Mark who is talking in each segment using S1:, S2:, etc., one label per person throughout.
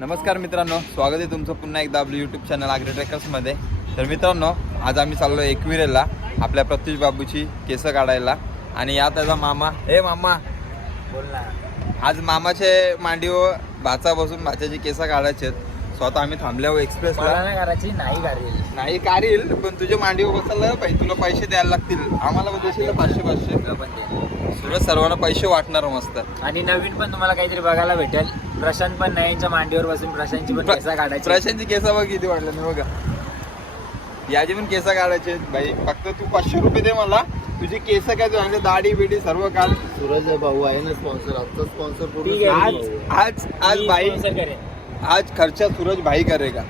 S1: नमस्कार मित्रांनो स्वागत आहे तुमचं पुन्हा एकदा आपलं यूट्यूब चॅनल आग्रे ट्रॅकर्समध्ये तर मित्रांनो आज आम्ही चाललो एकविरेला आपल्या प्रत्युष बाबूची केस काढायला. आणि यात त्याचा मामा. हे मामा.
S2: बोल ना.
S1: आज मामाचे मांडीवर भाचा बसून भाच्याची केस काढायचे आहेत. स्वतः आम्ही थांबल्यावर एक्सप्रेसला
S2: नाही करायची नाही करेल
S1: नाही काढील पण तुझ्या मांडीवर बसायला पाहिजे. तुला पैसे द्यायला लागतील. आम्हाला ना पाचशे पाचशे.
S2: तुला पण.
S1: सुरत सर्वांना पैसे वाटणार मस्त.
S2: आणि नवीन पण तुम्हाला काहीतरी बघायला भेटेल. प्रशांत पण नाही यांच्या मांडीवर बसून प्रशांतची पण केसा काढायची.
S1: प्रशांतची केसा बघ किती वाढल्या नाही बघा. याची पण केस काढायचे बाई फक्त तू पाचशे रुपये दे मला. तुझी केस काय तुझ्या दाढी बिडी सर्व काढ.
S3: सूरज भाऊ आहे ना स्पॉन्सर आजचा स्पॉन्सर
S2: ठीक आहे.
S1: आज आज आज
S2: करेन.
S1: आज खर्च सूरज भाई करेगा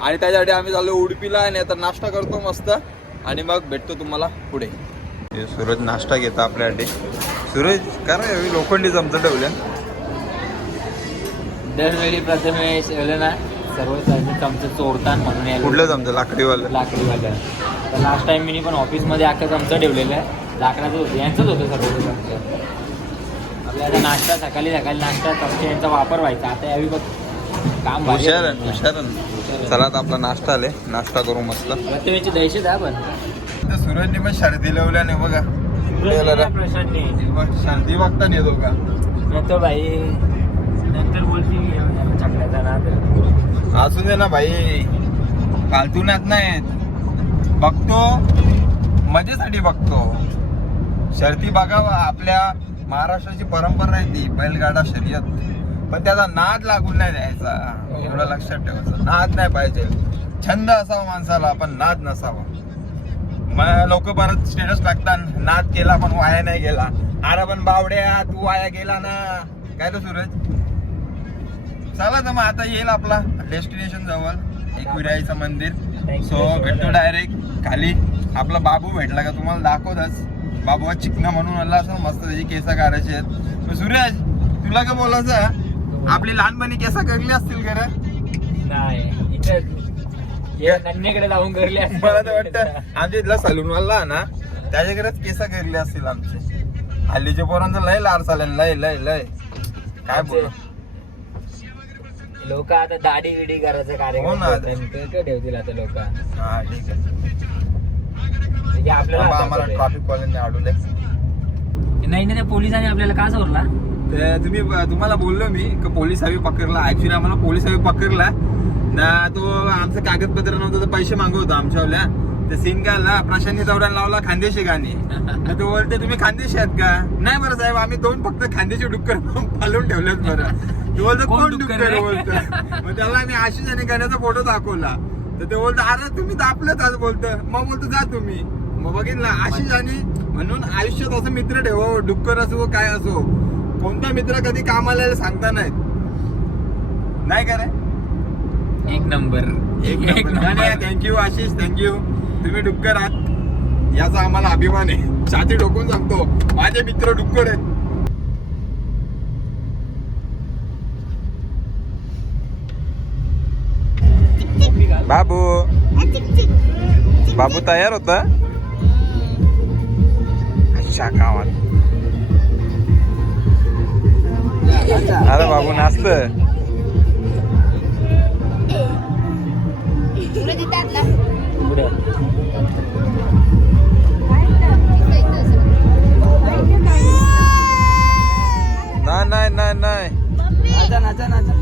S1: आणि त्याच्यासाठी आम्ही चाललो उडपीला आणि आता नाश्ता करतो मस्त. आणि मग भेटतो तुम्हाला पुढे. सूरज नाश्ता घेता आपल्यासाठी. सूरज काय लोखंडी जमतं ठेवल्या.
S2: दरवेळी प्रथमेश एवढं ना सर्व चमचे चमचे चोरतात म्हणून यायला-
S1: कुठलं जमतं लाकडीवालं.
S2: लाकडीवालं. तर लास्ट टाइम मी पण ऑफिसमध्ये अख्खं चमचं ठेवलेलं आहे. लाकडाचं होतं. यांचंच होतं सर्व ते चमचं. आपल्या आता नाश्ता सकाळी सकाळी नाश्ता चमचे यांचा वापर व्हायचा. आता यावी बघ काम भारी
S1: हुशार
S2: आहे.
S1: आहे, हुशार आहे. चला आता आपला नाश्ता आले. नाश्ता करू मस्त.
S2: प्रथमेशची दहशत आहे पण
S1: तर सूरजने पण शर्दी लावल्या नाही बघा रे.
S2: प्रशांतने
S1: शर्दी बघता नाही येतो का?
S2: नंतर भाई नंतर बोलती चकल्याचा ना
S1: असू दे ना भाई फालतूनात नाहीत. बघतो मजेसाठी बघतो. शर्ती बघावा आपल्या महाराष्ट्राची परंपरा आहे ती बैलगाडा शर्यत. पण त्याचा नाद लागून नाही द्यायचा. एवढं लक्षात ठेवायचं. नाद नाही पाहिजे. छंद असावा माणसाला पण नाद नसावा. मग लोक परत स्टेटस टाकतात. नाद केला पण वाया नाही गेला. अरे पण बावड्या तू वाया गेला ना. काय तो सूरज चला तर मग आता येईल आपला डेस्टिनेशन जवळ एकविराईचं मंदिर. सो भेटतो डायरेक्ट खाली आपला बाबू भेटला का तुम्हाला दाखवतच. बाबू चिकना म्हणून आला असं मस्त त्याची केसा काढायचे आहेत सूरज तुला काय बोलायचं? आपली लहानपणी केसा करली असतील का रे?
S2: नाही जाऊन करले
S1: मला तर वाटतं आमच्या इथला सलून वाला ना त्याच्याकडेच केसा करले असतील आमचे. हल्लीच्या पोरांचं लय लार चालेल लय लय लय. काय बोल?
S2: लोक आता दाढी विडी करायचं
S1: हो ना.
S2: कार्यक्रम ठेवतील आता लोक.
S1: हा ठीक आहे.
S2: आपल्याला
S1: बाबा, आम्हाला
S2: कळतंय.
S1: ट्रॉफिक कॉलनी अडवले
S2: नाही ना त्या पोलिसांनी आपल्याला का सोडला?
S1: ते तुम्ही तुम्हाला बोललो मी की पोलीस हवी पकडला? ऍक्च्युली आम्हाला पोलीस हवी पकडला. ना तो आमचं कागदपत्र नव्हतं तर पैसे मागवतो आमच्यावल्या. ते सीन आला प्रशांतनी दौड्याला लावला खांदेशी गाणी. तो बोलते तुम्ही खांदेशी आहेत का? नाही बरं साहेब आम्ही दोन फक्त खांदेशी डुक्कर फालून ठेवलेत बरं. तो बोलतो
S2: कोण डुक्कर
S1: डुक्कर?
S2: रे?"
S1: बोलतो. मग त्याला मी आशिष आणि गाण्याचा फोटो दाखवला. तर ते बोलतो अरे तुम्ही आपलंच आज बोलतं. मग बोलतो जा तुम्ही. मग बघितलं आशिष आणि म्हणून आयुष्यात असं मित्र ठेवा डुक्कर असो काय असो. कोणता मित्र कधी कामाला सांगता नाहीत. नाही का रे?
S2: एक नंबर.
S1: एक नंबर. थँक्यू आशिष. थँक्यू तुम्ही डुक्कर आहात याचा आम्हाला अभिमान आहे. छाती ठोकून सांगतो माझे मित्र डुक्कर आहेत. बाबू. बाबू तयार होता? अच्छा गावात. अरे बाबू नाचत
S2: पुढे
S1: नाही नाही नाही नाही
S2: नाचा नाचा नाचा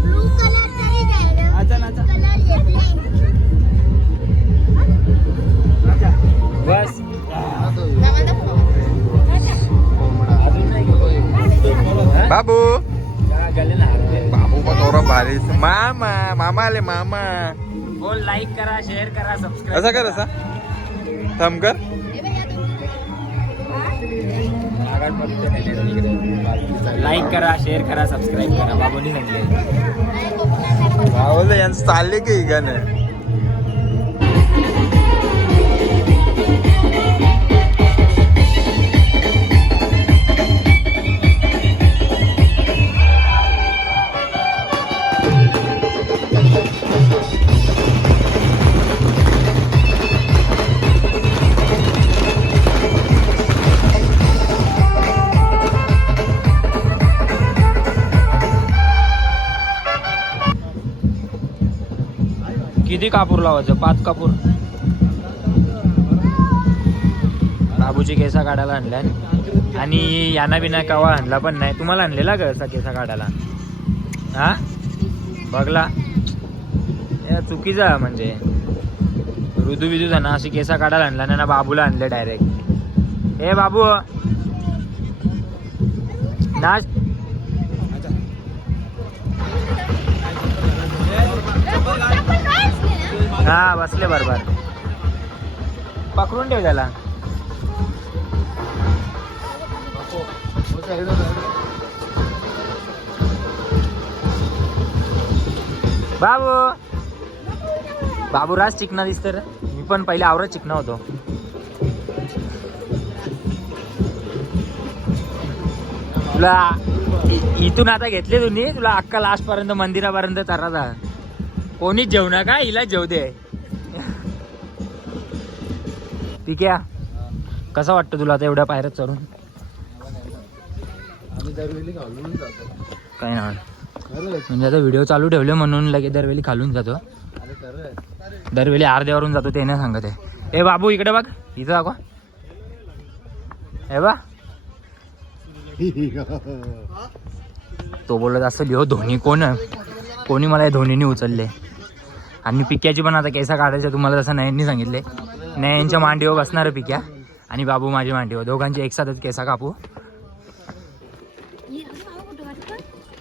S2: नाचा नाचा बस अजून नाही गेलो.
S1: बाबू
S2: हा, गल्लीला हात.
S1: बाबू पण थोडं भारी मामा मामा आले मामा
S2: हो लाईक करा शेअर करा सबस्क्राईब
S1: असा कर असा. थम कर.
S2: लाईक करा शेअर करा सबस्क्राईब करा. बाबूनी सांगितले
S1: बाबूला यांचं चालले की गाणं?
S2: किती कापूर लावायचं? पाच कापूर. बाबूची केसा काढायला आणल्या आणि यांना बिना कवा आणला पण नाही. तुम्हाला आणलेला का असा केसा काढायला? हा? बघला. चुकीचा म्हणजे. रुदू बिदू झाला अशी केसा काढायला आणला ना बाबूला आणले डायरेक्ट हे बाबू. नाच हा बसले बरोबर. पकडून ठेव त्याला. बाबू. बाबू राज चिकना दिसत मी पण पहिले आवरत चिकना होतो. तुला इथून आता घेतले तुम्ही? तुला अक्का लास्ट पर्यंत मंदिरापर्यंत चालला कोणीच जेवू नका हिला जेव दे. ठीक आहे कसं वाटतं तुला आता एवढ्या पायऱ्यात चढून? काय ना म्हणजे आता व्हिडिओ चालू ठेवले म्हणून लगेच दरवेळी खालून जातो. दरवेळी अर्ध्यावरून जातो ते नाही सांगत आहे. ए बाबू इकडे बघ. इथं दाखवा. हे बा. तो बोलत असं लिहो धोनी कोण कोणी मला या धोनीने उचलले. आणि पिक्याची पण आता केसा काढायचं तुम्हाला जसं नयननी सांगितले. नयनच्या मांडीवर बसणार पिक्या. आणि बाबू माझी मांडीवर. दोघांची एकसाथच केसा कापू.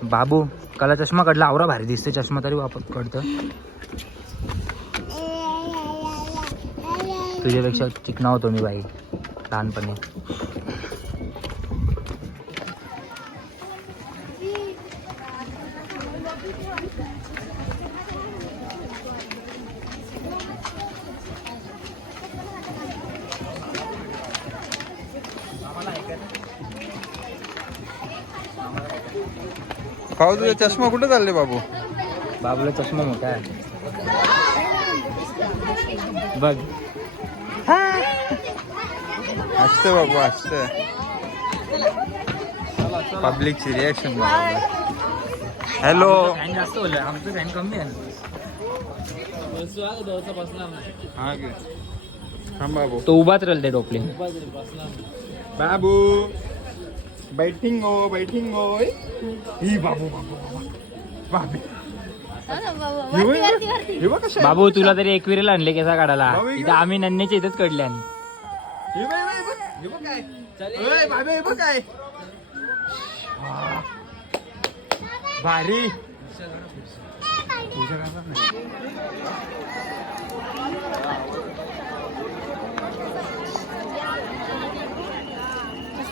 S2: बाबू कला चष्मा कडला. आवरा भारी दिसते. चष्मा तरी वापर कडतं तुझ्यापेक्षा चिकना होतो मी बाई. लहानपणी.
S1: भाऊ तुझा चष्मा कुठे चालले बाबू?
S2: बाबूला चष्मा मोठा आहे बघ.
S1: असतं बाबू असतं पब्लिकची रिॲक्शन हॅलो
S2: जास्त बोललं. आमचं फॅन कमी आहे
S1: हा गे थांब बाबू.
S2: तो उभाच राहील ते टोपली.
S1: बाबू. बैठिंग हो बैठिंग हो ही बाबू बाबू बाबू। हे
S2: बाबू तुला तरी एकविरेला आणले केसा काढायला. इथं आम्ही नन्नेच्या इथंच कडले आणि
S1: हे बघ, हे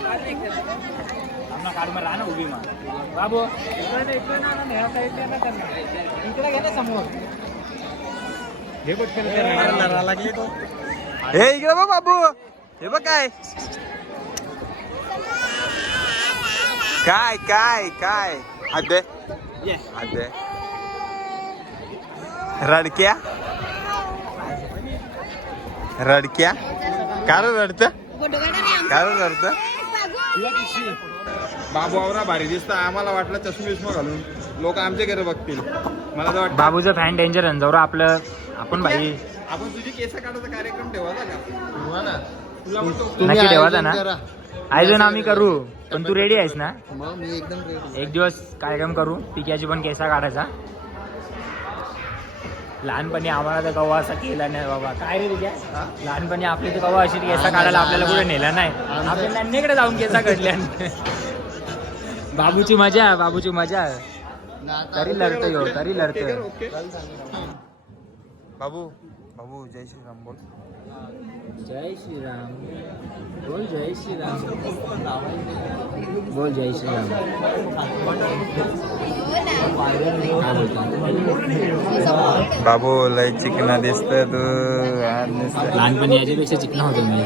S1: बघ, हे बघ काय ओय, बाबे, हे बघ काय हा. भारी तुझ्या गावात नाही.
S2: बाबू
S1: हे इकडे बघ बाबू. हे बघ काय. काय काय काय. अदे अदे रडक्या. रडक्या. का रे रडत का रे रडत? बाबू आवरा भारी दिसत. आम्हाला वाटलं चष्मा बिष्मा घालून लोक आमच्या घरी बघतील. मला तर वाटतं
S2: बाबूचं फॅन डेंजर आहे जवळ आपलं. आपण बाई
S1: आपण तुझी केस काढायचा कार्यक्रम ठेवायचा का तुला
S3: तुम्ही
S2: नक्की ठेवायचा
S3: आयोजन
S2: ना?
S3: करा.
S2: आयोजन आम्ही करू पण तू रेडी आहेस ना?
S3: मग मी एकदम रेडी
S2: एक दिवस कार्यक्रम करू पिक्याची पण केसा काढायचा. लहानपणी आम्हाला तर कवा असा केला नाही बाबा. काय रे तुझ्या लहानपणी आपली तर कवा अशी केसा काढायला आपल्याला कुठे नेला नाही. आपल्या नन्नीकडे जाऊन केसा काढल्या. बाबूची मजा बाबूची मजा. तरी लढतं यो तरी लढतं.
S1: ओके. बाबू बाबू जय श्रीराम बोल.
S2: जय श्रीराम. बोल जय श्रीराम. बोल जय श्रीराम.
S1: बाबू लय चिकना दिसत तू.
S2: लहानपणी याच्यापेक्षा चिकना होतो मी.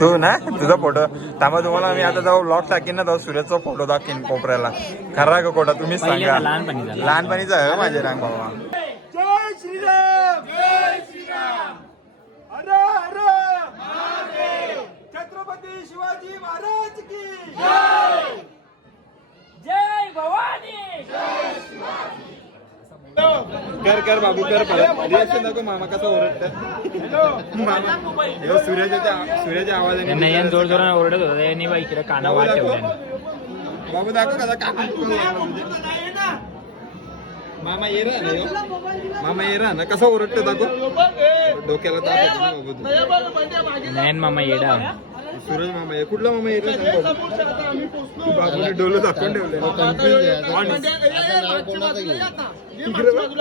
S1: तू ना? तुझा फोटो. थांबा तुम्हाला मी आता जाऊ ब्लॉग टाकीन ना जाऊ सूर्याचा फोटो दाखीन कोपऱ्याला. खरा का खोटा? तुम्हीच
S2: पहिले
S1: सांगा
S2: लहानपणीचा?
S1: लहानपणीचा आहे हो माझे रांग बाबा. कर कर बाबू कर रिएक्शन दाखव मामा कसा ओरडत मामा सूर्याच्या सूर्याच्या आवाजाने
S2: त्यांना यान जोर जोराने ओरडत होता. यांनी बा इकडे काना वाट ठेवल्या
S1: बाबू दाखव कसा काका मामा ये ना ह्यो. मामा ये ना. कसा ओरडतो दाखव. डोक्याला ताप ना.
S2: नयन मामा येडा.
S1: सूरज मामा आहे. कुठला मामा येतो. बाबूने डोलं दाखवून ठेवले
S3: आहे.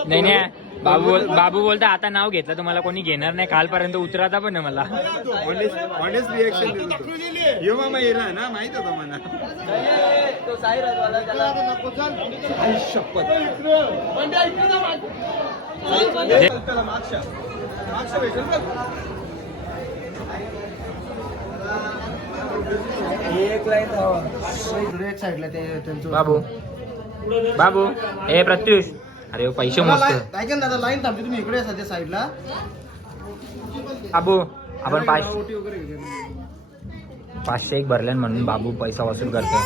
S2: नाही नाही बाबू बोल- बाबू बोलता आता नाव घेतलं तुम्हाला कोणी घेणार नाही. कालपर्यंत उतराता पण नाही मला.
S1: ऑनेस्ट रिएक्शन देतो. यो मामा येला ना माहीत होता मला. शपथ
S3: एक साईडला ते त्यांचं
S2: बाबू. बाबू ए प्रत्युष. अरे पैसे मस्त
S3: ऐका ना दादा लाईन थांबते. तुम्ही इकडे सध्या साईडला
S2: बाबू आपण पाच
S3: ओटी वगैरे घेते.
S2: पाचशे एक भरल्यान म्हणून बाबू पैसा वसूल करतो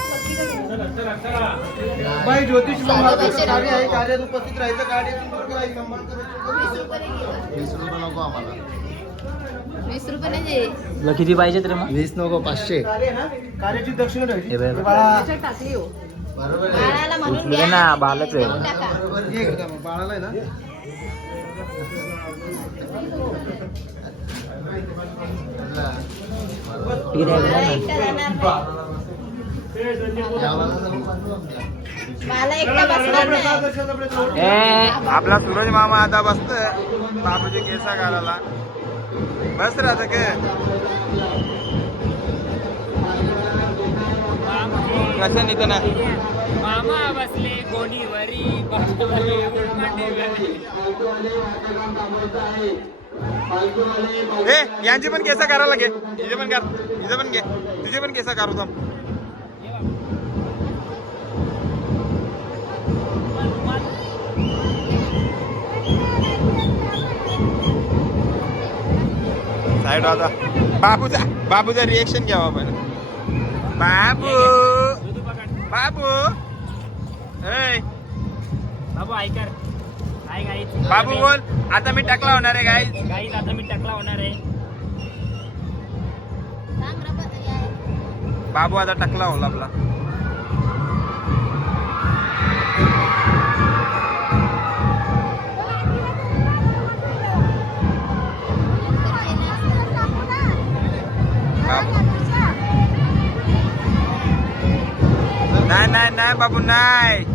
S3: बाई ज्योतिष मंगळाचं कार्य आहे कार्यात उपस्थित राहायचं. वीस रुपये नको आम्हाला.
S4: वीस रुपये नाही दे.
S2: तुला किती पाहिजे रे मग
S3: वीस नको पाचशे कार्य आहे ना कार्याची दक्षिणा
S2: हे
S3: ठेवायची
S2: बघ.
S3: बाळा
S4: त्याच्यात टाकली हो
S3: बरोबर
S4: बाळाला म्हणून
S2: उचलू दे
S4: घ्या.
S2: ना, बाळाच आहे.
S4: देऊन टाका.
S3: ये एकदा मग, बाळाला आहे ना
S4: बाळा एकटा जाणार नाही. बाळा एकटा बसणार नाही.
S2: ए
S1: आपला सूरज मामा आता बसत बाबूजी केसा काढायला बस राहत के कसं निघ ना
S2: मामा बसले गोणीवरी
S1: यांची पण केसा करायला घे तिचे पण कर तिचे पण घे तुझे पण केसा करू थांब. साईड आता बाबूचा बाबूचा रिएक्शन घ्यावा आपण बाबू! बाबू! ए
S2: बाबू ऐकर काय गाई
S1: बाबू बोल. आता मी टाकला होणार आहे गाई
S2: गाईज आता मी टकला होणार आहे.
S1: बाबू आता टाकला होला आपला. नाही नाही बाबू नाही.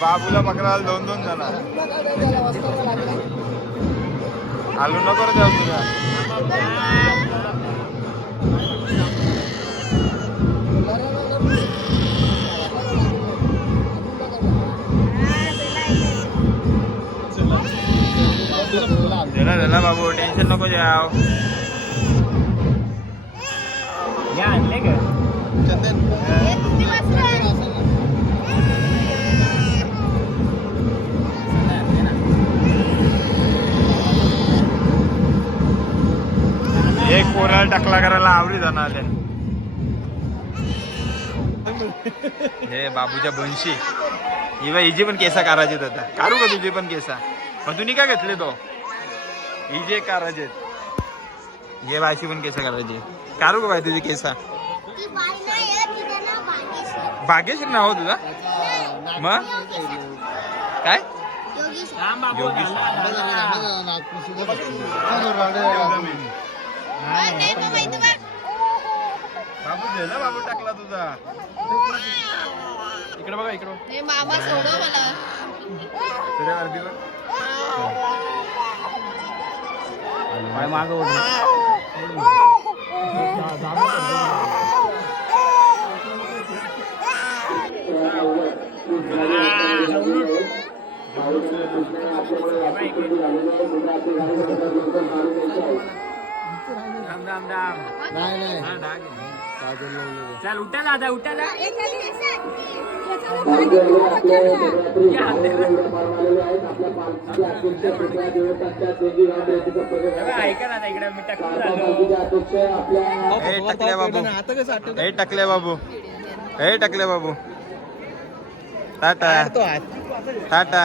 S1: बाबूला पकडायला दोन दोन जण. आलो नको जाऊ तुला. दिला दिला बाबू? टेन्शन नको जाऊ
S2: या आणले का
S4: हे.
S1: एक पोराला टाकला करायला आवडी जाणार हे बाबूच्या बनशी इवा हिची पण केसा काराचे आता काढू का तुझे पण केसा? पण तुम्ही का घेतले तो. हिजे काराचे घे बायची पण केसा करायची काढू का बाय तुझे केसा
S4: ती बाई नाही आहे, तिचं नाव भाग्यश्री.
S1: नाव हो तुझा मग? काय?
S4: योगेश.
S2: बाबू
S1: टाकला तुझा. इकडे बघा इकडे
S4: मामा सोडव मला.
S1: तुझ्या
S2: माग राम राम राम
S3: नाही नाही
S2: हा. चल उठा दादा उठा ऐका इकडे मी
S1: टाकल्या बाबू? ए टाकल्या बाबू. ए टाकल्या बाबू. टाटा. टाटा.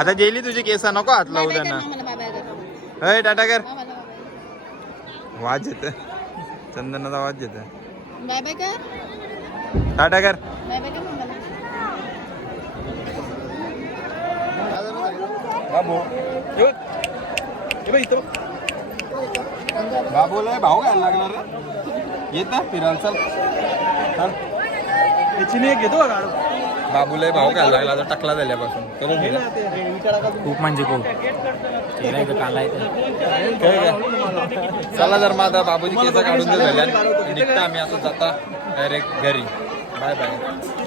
S1: आता गेली तुझी केस नको हात लावू त्यांना. टाटा कर. वाज येत चंदनाचा आवाज येत
S5: बाय बाय कर.
S1: टाटा कर.
S5: बाय बाय कर मला
S1: बाबू. बाबूला भाऊ घ्यायला लागणार रे येत ना फिरायला चल. चल.
S3: त्याची नाही घेतो गाडो?
S1: बाबूला भाऊ घ्यायला लागला आता टकला झाल्यापासून करून घे.
S2: खूप म्हणजे खूप?
S1: चला जर मग आता बाबूची केस काढून झाल्या निघता आम्ही आता. जाता डायरेक्ट घरी. Bye bye